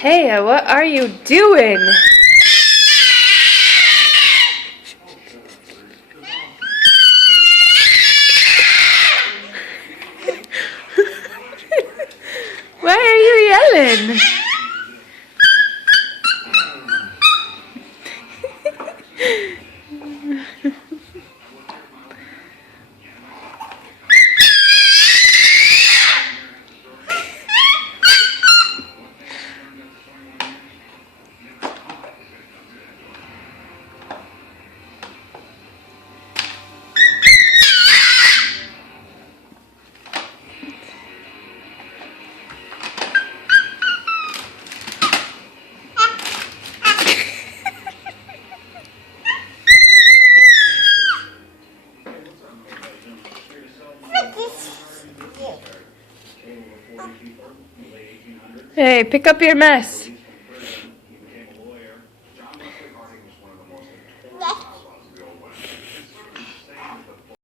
Thaya, what are you doing? Why are you yelling? Hey, pick up your mess.